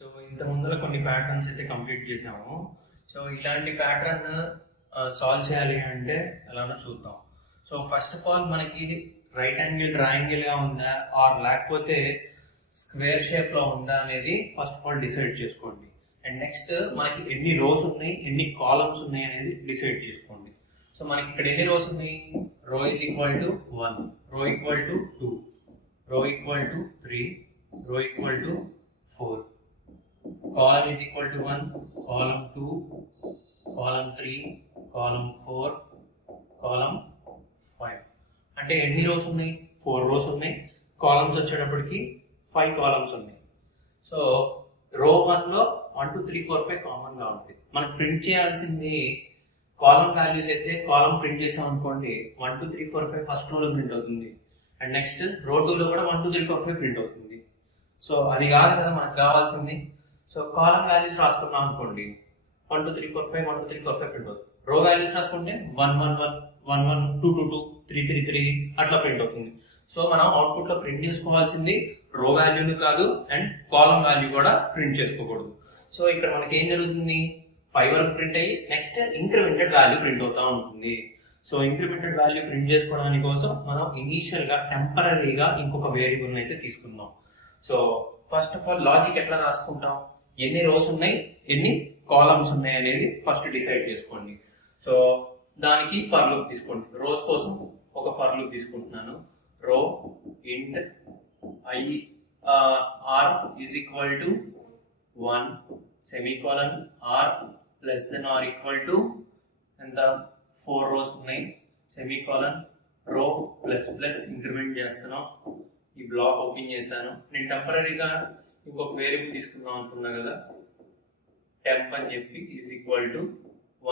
So ఇంత ముందర కొన్ని ప్యాటర్న్స్ అయితే కంప్లీట్ చేసాము. సో ఇలాంటి ప్యాటర్న్ సాల్వ్ చేయాలి అంటే ఎలానో చూద్దాం. సో ఫస్ట్ ఆఫ్ ఆల్ మనకి రైట్ యాంగిల్ ట్రయాంగిల్గా ఉందా ఆర్ లేకపోతే స్క్వేర్ షేప్లో ఉందా అనేది ఫస్ట్ ఆఫ్ ఆల్ డిసైడ్ చేసుకోండి. అండ్ నెక్స్ట్ మనకి ఎన్ని రోస్ ఉన్నాయి, ఎన్ని కాలమ్స్ ఉన్నాయి అనేది డిసైడ్ చేసుకోండి. సో మనకి ఇక్కడ ఎన్ని రోస్ ఉన్నాయి? రో ఈజ్ ఈక్వల్ టు 1, రో ఈక్వల్ టు 2, రో ఈక్వల్ టు 3, రో equal to 4. Column is equal to 1, column 2, column 3, column 4, column 5. అంటే ఎన్ని రోస్ ఉన్నాయి? 4 రోస్ ఉన్నాయి. కాలమ్స్ వచ్చేటప్పటికి 5 కాలమ్స్ ఉన్నాయి. సో రో 1లో 1 2 3 4 5 కామన్ గా ఉంటుంది. మనకు ప్రింట్ చేయాల్సింది కాలమ్ వాల్యూస్ అయితే కాలమ్ ప్రింట్ చేసాం అనుకోండి 1 2 3 4 5 ఫస్ట్ రోలో ప్రింట్ అవుతుంది. అండ్ నెక్స్ట్ రో 2లో కూడా 1 2 3 4 5 ప్రింట్ అవుతుంది. సో అది కాదు కదా మనకు కావాల్సింది. సో కాలమ్ వాల్యూస్ రాసుకున్నాం అనుకోండి 1 2 3 4 5 1 2 3 4 5 ప్రింట్ అవుతుంది. రో వాల్యూస్ రాసుకుంటే 1 1 1 1 1 2 2 2 3 3 3 అట్లా ప్రింట్ అవుతుంది. సో మనం అవుట్పుట్ లో ప్రింట్ చేసుకోవాల్సింది రో వాల్యూని కాదు అండ్ కాలమ్ వాల్యూ కూడా ప్రింట్ చేసుకోకూడదు. సో ఇక్కడ మనకి ఏం జరుగుతుంది? 5 వరకు ప్రింట్ అయ్యి నెక్స్ట్ ఇంక్రిమెంటెడ్ వాల్యూ ప్రింట్ అవుతా ఉంటుంది. సో ఇంక్రిమెంటెడ్ వాల్యూ ప్రింట్ చేసుకోవడానికి కోసం మనం ఇనీషియల్ గా టెంపరీగా ఇంకొక వేరియబుల్ అయితే తీసుకుందాం. So first of all logic ఎట్లా రాసుకుంటాం? ఎన్ని రోస్ ఉన్నాయి, ఎన్ని కాలమ్స్ ఉన్నాయి అనేది ఫస్ట్ డిసైడ్ చేసుకోండి. సో దానికి ఫర్ లూప్ తీసుకోండి. రోస్ కోసం ఒక ఫర్ లూప్ తీసుకుంటున్నాను. Row int I R is equal to 1 semicolon R less than are equal to ఎంత 4 రోస్ ఉన్నాయి సెమీకోలన్ రో ప్లస్ ప్లస్ ఇంక్రిమెంట్ చేస్తున్నాం. ఈ బ్లాక్ ఓపెన్ చేశాను. నేను టెంపరీగా ఇంకొక వేరియబుల్ తీసుకుందాం అనుకున్నా కదా, టెంప్ అని చెప్పి ఈజ్ ఈక్వల్ టు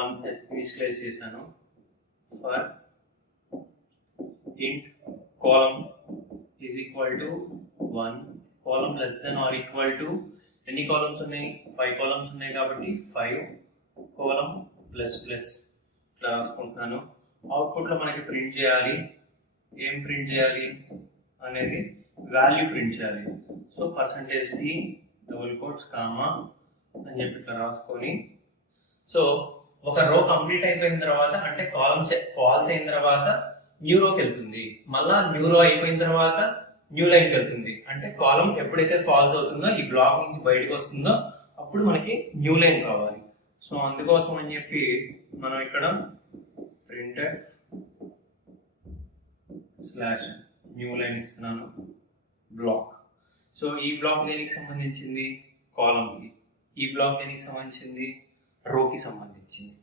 1 ఇనిషియలైజ్ చేశాను. For int column is equal to 1 column less than are equal to ఎన్ని కాలమ్స్ ఉన్నాయి? 5 కాలమ్స్ ఉన్నాయి కాబట్టి 5 కాలమ్ ప్లస్ ప్లస్ ఇట్లా రాసుకుంటున్నాను. అవుట్పుట్ లో మనకి ప్రింట్ చేయాలి. ఏం ప్రింట్ చేయాలి అనేది వాల్యూ ప్రింట్ చేయాలి. So percentage D double quotes comma అని చెప్పి ఇట్లా రాసుకొని, సో ఒక రో కంప్లీట్ అయిపోయిన తర్వాత అంటే కాలమ్స్ ఫాల్స్ అయిన తర్వాత న్యూ రోకి వెళ్తుంది. మళ్ళా న్యూ రో అయిపోయిన తర్వాత న్యూ లైన్కి వెళ్తుంది. అంటే కాలమ్ ఎప్పుడైతే ఫాల్స్ అవుతుందో ఈ బ్లాక్ నుంచి బయటకు వస్తుందో అప్పుడు మనకి న్యూ లైన్ కావాలి. సో అందుకోసం అని చెప్పి మనం ఇక్కడ ప్రింటెడ్ స్లాష్ న్యూ లైన్ ఇస్తున్నాను బ్లాక్. సో ఈ బ్లాక్ దేనికి సంబంధించింది? కాలమ్కి. ఈ బ్లాక్ దేనికి సంబంధించింది? రోకి సంబంధించింది.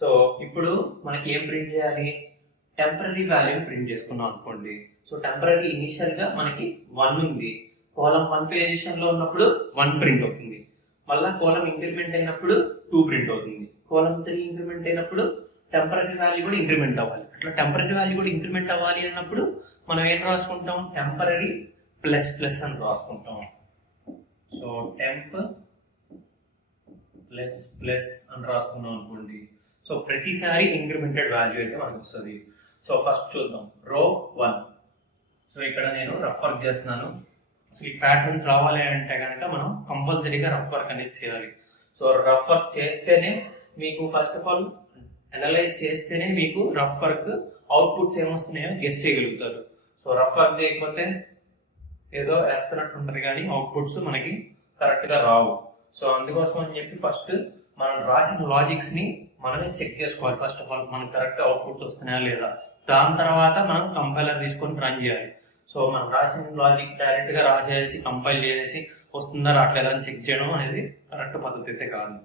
సో ఇప్పుడు మనకి ఏం ప్రింట్ చేయాలి? టెంపరీ వాల్యూని ప్రింట్ చేసుకున్నాం అనుకోండి. సో టెంపరీ ఇనిషియల్ గా మనకి 1 ఉంది. కాలమ్ 1 పొజిషన్ లో ఉన్నప్పుడు 1 ప్రింట్ అవుతుంది. మళ్ళా కాలమ్ ఇంక్రిమెంట్ అయినప్పుడు 2 ప్రింట్ అవుతుంది. కాలమ్ 3 ఇంక్రిమెంట్ అయినప్పుడు టెంపరీ వాల్యూ కూడా ఇంక్రిమెంట్ అవ్వాలి. అట్లా టెంపరీ వాల్యూ కూడా ఇంక్రిమెంట్ అవ్వాలి అన్నప్పుడు మనం ఏం రాసుకుంటాం? టెంపరీ ప్లస్ ప్లస్ అని రాసుకుంటాం. సో టెంప్ ప్లస్ ప్లస్ అని రాసుకున్నాం అనుకోండి. సో ప్రతిసారి ఇంక్రిమెంటెడ్ వాల్యూ అయితే మనకు వస్తుంది. సో ఫస్ట్ చూద్దాం. రో 1. సో ఇక్కడ నేను రఫ్ వర్క్ చేస్తున్నాను. అసలు ఈ ప్యాటర్న్స్ రావాలి అంటే కనుక మనం కంపల్సరీగా రఫ్ వర్క్ అనేది చేయాలి. సో రఫ్ వర్క్ చేస్తేనే మీకు ఫస్ట్ ఆఫ్ ఆల్ అనలైజ్ చేస్తేనే మీకు రఫ్ వర్క్ అవుట్పుట్స్ ఏమొస్తున్నాయో గెస్ చేయగలుగుతారు. సో రఫ్ వర్క్ చేయకపోతే ఏదో వేస్తున్నట్టు ఉంటుంది కానీ అవుట్పుట్స్ మనకి కరెక్ట్గా రావు. సో అందుకోసం అని చెప్పి ఫస్ట్ మనం రాసిన లాజిక్స్ ని మనమే చెక్ చేసుకోవాలి. ఫస్ట్ ఆఫ్ ఆల్ మనకు కరెక్ట్ అవుట్పుట్స్ వస్తున్నాయా లేదా. దాని తర్వాత మనం కంపైలర్ తీసుకొని రన్ చేయాలి. సో మనం రాసిన లాజిక్ డైరెక్ట్ గా రాసేసి కంపైల్ చేసేసి వస్తుందా రావట్లేదా అని చెక్ చేయడం అనేది కరెక్ట్ పద్ధతి అయితే కాదు.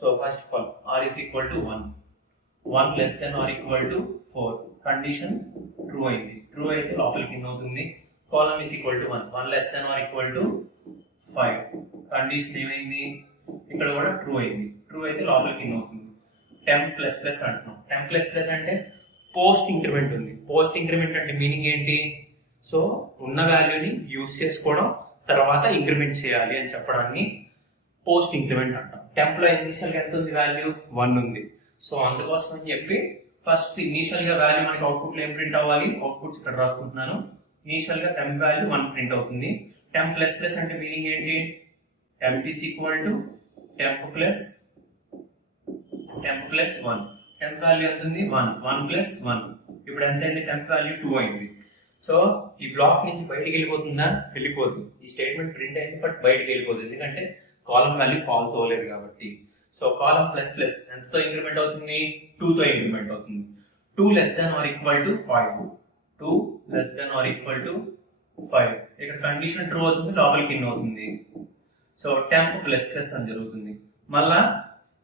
So first of all r is equal to 1 less than are equal to 4 condition true అయింది. ట్రూ అయితే లోపలికి ఇన్ అవుతుంది. Column is equal to 1 less than are equal to 5 condition ఏమైంది? ఇక్కడ కూడా ట్రూ అయింది. ట్రూ అయితే లోపలికి ఇన్ అవుతుంది. టెంప్ ప్లస్ ప్లస్ అంటున్నాం. టెంప్ ప్లస్ ప్లస్ అంటే పోస్ట్ ఇంక్రిమెంట్ ఉంది. పోస్ట్ ఇంక్రిమెంట్ అంటే మీనింగ్ ఏంటి? సో ఉన్న వాల్యూని యూజ్ చేసుకోవడం తర్వాత ఇంక్రిమెంట్ చేయాలి అని చెప్పడాన్ని పోస్ట్ ఇంక్రిమెంట్ అంటాం. టెంప్ లో ఇనిషియల్ గా ఎంత ఉంది? వాల్యూ 1 ఉంది. సో అందుకోసం అని చెప్పి ఫస్ట్ ఇనిషియల్ గా వాల్యూ మనకి అవుట్పుట్ లో ఏం ప్రింట్ అవ్వాలి? అవుట్పుట్స్ ఇక్కడ రాసుకుంటున్నాను. ఇనిషియల్ గా టెంప్ వాల్యూ 1 ప్రింట్ అవుతుంది. టెంప్ ప్లస్ ప్లస్ అంటే మీనింగ్ ఏంటి? temp is equal to temp plus 1. temp value ఎంత ఉంది 1 ప్లస్ 1. ఇప్పుడు ఎంత అయింది? టెంప్ వాల్యూ 2 అయింది. సో ఈ బ్లాక్ నుంచి బయటికి వెళ్ళిపోతుందా? వెళ్ళిపోదు. ఈ స్టేట్మెంట్ ప్రింట్ అయింది బట్ బయటికి వెళ్ళిపోతుంది, ఎందుకంటే కాలం వాల్యూ ఫాల్స్ అవ్వలేదు కాబట్టి. సో కాలం ప్లస్ ప్లస్ ఎంతతో ఇంక్రిమెంట్ అవుతుంది? 2తో ఇంక్రిమెంట్ అవుతుంది. 2 less than or equal to 5. 2 less than or equal to 5. ఇక్కడ కండిషన్ ట్రూ అవుతుంది, లోపలికి ఇన్ అవుతుంది. సో టెంప్ ప్లస్ ప్లస్ అని జరుగుతుంది. మళ్ళా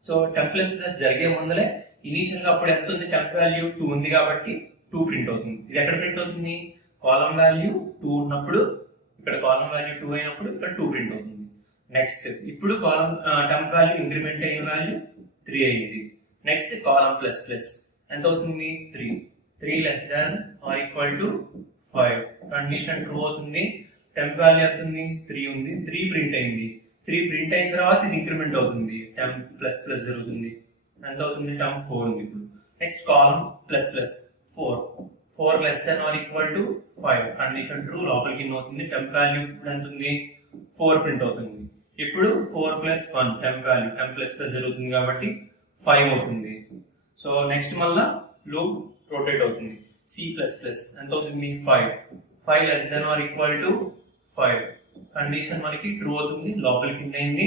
సో టెంప్ ప్లస్ ప్లస్ జరిగే ముందలే ఇనీషియల్ గా అప్పుడు ఎంత ఉంది? టెంప్ వాల్యూ 2 ఉంది కాబట్టి 2 ప్రింట్ అవుతుంది. ఇది ఎక్కడ ప్రింట్ అవుతుంది? కాలం వాల్యూ 2 ఉన్నప్పుడు ఇక్కడ కాలం వాల్యూ 2 అయినప్పుడు ఇక్కడ 2 ప్రింట్ అవుతుంది. నెక్స్ట్ ఇప్పుడు కాలం టెంప్ వాల్యూ ఇంక్రిమెంట్ అయిన వాల్యూ 3 అయింది. నెక్స్ట్ కాలం ప్లస్ ప్లస్ ఎంత అవుతుంది? 3 less than or equal to 5. Condition true అవుతుంది. టెంప్ వాల్యూ ఎంత ఉంది? 3 ఉంది. 3 ప్రింట్ అయింది. 3 ప్రింట్ అయిన తర్వాత ఇది ఇంక్రిమెంట్ అవుతుంది, టెంప్ ప్లస్ ప్లస్ జరుగుతుంది. ఎంత అవుతుంది? టెంప్ 4 ఉంది. ఇప్పుడు next column plus plus 4 less than or equal to 5. Condition true, లోపలికి ఇన్ అవుతుంది. టెంప్ వాల్యూ ఇప్పుడు ఎంత ఉంది? 4 ప్రింట్ అవుతుంది. ఇప్పుడు 4 plus 1 temp value temp plus plus జరుగుతుంది కాబట్టి 5 అవుతుంది. సో నెక్స్ట్ మళ్ళా లూప్ రొటేట్ అవుతుంది. సి ప్లస్ ప్లస్ ఎంత అవుతుంది? 5 less than or equal to 5. Condition మనకి ట్రూ అవుతుంది, లోపలికి ఇన్ అయింది.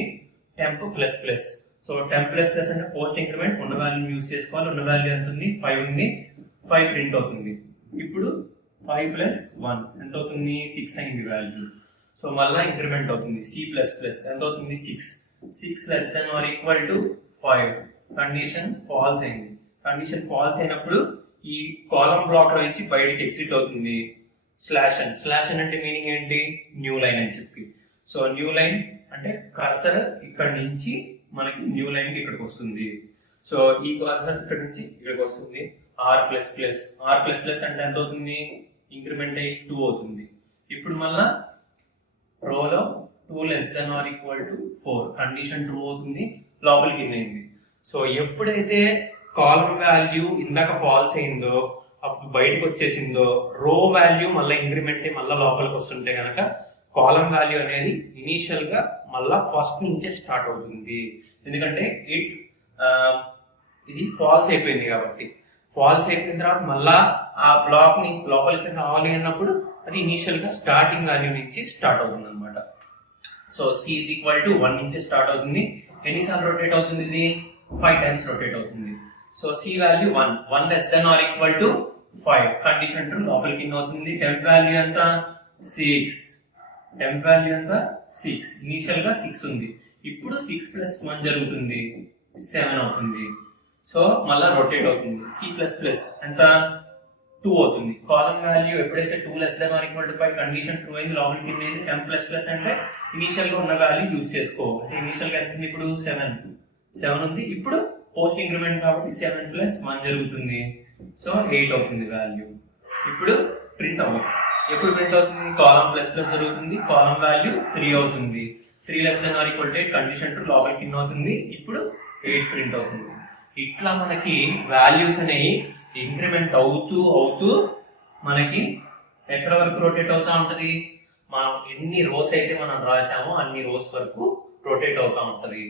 Temp plus plus. So temp plus plus అంటే పోస్ట్ ఇంక్రిమెంట్ ఉన్న వాల్యూ యూజ్ చేసుకోవాలి. ఉన్న వాల్యూ ఎంత ఉంది? 5 ఉంది. 5 ప్రింట్ అవుతుంది. ఇప్పుడు 5 plus 1 ఎంత అవుతుంది? 6 అయింది వాల్యూ. సో మళ్ళా ఇంక్రిమెంట్ అవుతుంది. సి ప్లస్ ప్లస్ ఎంత అవుతుంది? 6 less than or equal to 5. Condition false అయింది. కండిషన్ ఫాల్స్ అయినప్పుడు ఈ కాలం బ్లాక్ లో నుంచి బయటికి ఎగ్జిట్ అవుతుంది. స్లాష్ n అంటే మీనింగ్ ఏంటి? న్యూ లైన్ అని చెప్పి. సో న్యూ లైన్ అంటే కర్సర్ ఇక్కడ నుంచి మనకి న్యూ లైన్ కి ఇక్కడికి వస్తుంది. సో ఈ కర్సర్ ఇక్కడ నుంచి ఇక్కడికి వస్తుంది. ఆర్ ప్లస్ ప్లస్ అంటే ఎంత అవుతుంది? ఇంక్రిమెంట్ అయ్యి 2 అవుతుంది. ఇప్పుడు మళ్ళా రోలో 2 less than or equal to 4. Condition true అవుతుంది, లోపలికి ఇన్ అయింది. సో ఎప్పుడైతే కాలం వాల్యూ ఇందాక ఫాల్స్ అయిందో అప్పుడు బయటకు వచ్చేసిందో రో వాల్యూ మళ్ళీ ఇంక్రిమెంట్ మళ్ళీ లోపలికి వస్తుంటే కనుక కాలం వాల్యూ అనేది ఇనీషియల్ గా మళ్ళా ఫస్ట్ నుంచే స్టార్ట్ అవుతుంది. ఎందుకంటే ఇది ఫాల్స్ అయిపోయింది కాబట్టి. ఫాల్స్ అయిపోయిన తర్వాత మళ్ళా ఆ బ్లాక్ ని లోపలికి రావాలి అన్నప్పుడు అది ఇనీషియల్ గా స్టార్టింగ్ వాల్యూ నుంచి స్టార్ట్ అవుతుంది అనమాట. So c is equal to 1 నుంచి స్టార్ట్ అవుతుంది. ఎన్నిసార్లు రొటేట్ అవుతుంది? ఇది 5 times రొటేట్ అవుతుంది. So c value 1 less than or equal to 5. Condition true, లోపలికి ఇన్ అవుతుంది. టెంప్ వాల్యూ ఎంత? 6. టెంప్ వాల్యూ ఎంత? 6. ఇనీషియల్ గా 6 ఉంది. ఇప్పుడు 6 plus 1 జరుగుతుంది, 7 అవుతుంది. సో మళ్ళా రొటేట్ అవుతుంది. సి ప్లస్ ప్లస్ ఎంత? 2 అవుతుంది. కాలం వాల్యూ ఎప్పుడైతే 2 less than or equal to 5 condition true అయింది, లోపలికి ఇన్ అయింది. టెంప్ ప్లస్ ప్లస్ అంటే ఇనీషియల్ గా ఉన్న వాల్యూ యూజ్ చేసుకోవాలి. ఇనీషియల్ గా ఎంత ఉంది? ఇప్పుడు 7 ఉంది. ఇప్పుడు పోస్ట్ ఇంక్రిమెంట్ కాబట్టి 7 plus 1 జరుగుతుంది. సో 8 అవుతుంది వాల్యూ. ఇప్పుడు ప్రింట్ అవుతుంది. ఎప్పుడు ప్రింట్ అవుతుంది? కాలం ప్లస్ ప్లస్ జరుగుతుంది. కాలం వాల్యూ 3 అవుతుంది. 3 less than or equal to 8 condition true, లోపలికి ఇన్ అవుతుంది. ఇప్పుడు 8 ప్రింట్ అవుతుంది. ఇట్లా మనకి వాల్యూస్ అనేవి ఇంక్రిమెంట్ అవుతూ మనకి ఎక్కడ వరకు రొటేట్ అవుతా ఉంటది? మనం ఎన్ని రోస్ అయితే మనం రాసామో అన్ని రోస్ వరకు రొటేట్ అవుతా ఉంటది.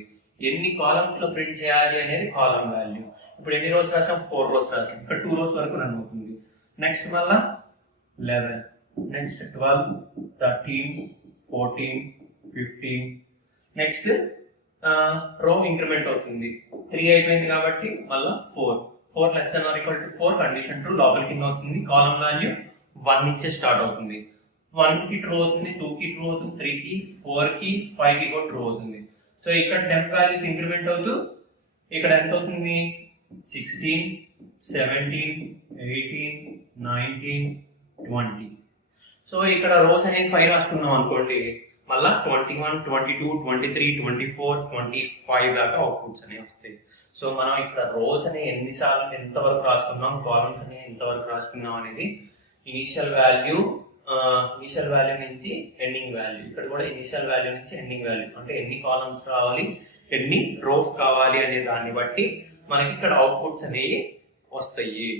ఎన్ని కాలమ్స్ లో ప్రింట్ చేయాలి అనేది కాలం వాల్యూ. ఇప్పుడు ఎన్ని రోస్ రాసాం? 4 rows రాసాం. ఇక్కడ 2 rows వరకు రన్ అవుతుంది. నెక్స్ట్ మళ్ళా 11, నెక్స్ట్ 12, 13, 14, 15. నెక్స్ట్ రో ఇంక్రిమెంట్ అవుతుంది. 3 అయిపోయింది కాబట్టి మళ్ళా 4 less than or equal to 4 condition true, లోపలికి ఇన్ అవుతుంది. కాలం వాల్యూ 1 నుంచే స్టార్ట్ అవుతుంది. 1 కి ట్రూ అవుతుంది, 2 కి ట్రూ అవుతుంది, 3 కి, 4 కి, 5 కి కూడా ట్రూ అవుతుంది. సో ఇక్కడ టెంప్ వాల్యూస్ ఇంక్రిమెంట్ అవుతూ ఇక్కడ ఎంత అవుతుంది? 16, 17, 18, 19, 20. సో ఇక్కడ రోస్ అనేది 5 రాసుకున్నాం అనుకోండి, మళ్ళా 21, 22, 23, 24, 25 దాకా అవుట్పుట్స్ అనేవి వస్తాయి. సో మనం ఇక్కడ రోస్ అనేవి ఎన్నిసార్లు ఎంతవరకు రాసుకున్నాం, కాలమ్స్ అనేవి ఎంతవరకు రాసుకున్నాం అనేది ఇనీషియల్ వాల్యూ నుంచి ఎండింగ్ వాల్యూ. ఇక్కడ కూడా ఇనిషియల్ వాల్యూ నుంచి ఎండింగ్ వాల్యూ అంటే ఎన్ని కాలమ్స్ రావాలి, ఎన్ని రోస్ కావాలి అనే దాన్ని బట్టి మనకి ఇక్కడ అవుట్పుట్స్ అనేవి వస్తాయి.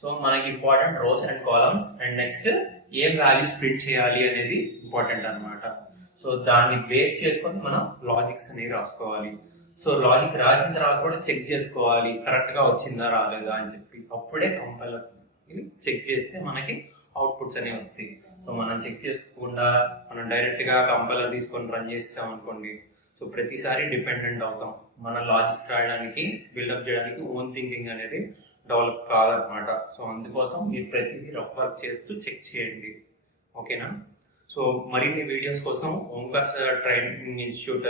సో మనకి important rows and columns and next ఏం వాల్యూస్ ప్రింట్ చేయాలి అనేది ఇంపార్టెంట్ అన్నమాట. సో దాన్ని బేస్ చేసుకొని మనం లాజిక్స్ అనేవి రాసుకోవాలి. సో లాజిక్ రాసిన తర్వాత కూడా చెక్ చేసుకోవాలి కరెక్ట్గా వచ్చిందా రాలేదా అని చెప్పి. అప్పుడే కంపైలర్ చెక్ చేస్తే మనకి అవుట్పుట్స్ అనేవి వస్తాయి. సో మనం చెక్ చేసుకోకుండా మనం డైరెక్ట్గా కంపైలర్ తీసుకొని రన్ చేస్తాం అనుకోండి, సో ప్రతిసారి డిపెండెంట్ అవుతాం. మన లాజిక్స్ రాయడానికి, బిల్డప్ చేయడానికి ఓన్ థింకింగ్ అనేది డెవలప్ కాదనమాట. సో అందుకోసం మీరు ప్రతిదీ రఫ్ వర్క్ చేస్తూ చెక్ చేయండి. ఓకేనా? సో మరిన్ని వీడియోస్ కోసం ఓంకార్స్ ట్రైనింగ్ ఇన్స్టిట్యూట్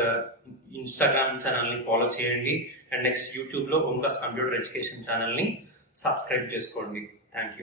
ఇన్స్టాగ్రామ్ ఛానల్ని ఫాలో చేయండి. అండ్ నెక్స్ట్ యూట్యూబ్లో ఓంకార్స్ కంప్యూటర్ ఎడ్యుకేషన్ ఛానల్ని సబ్స్క్రైబ్ చేసుకోండి. Thank you.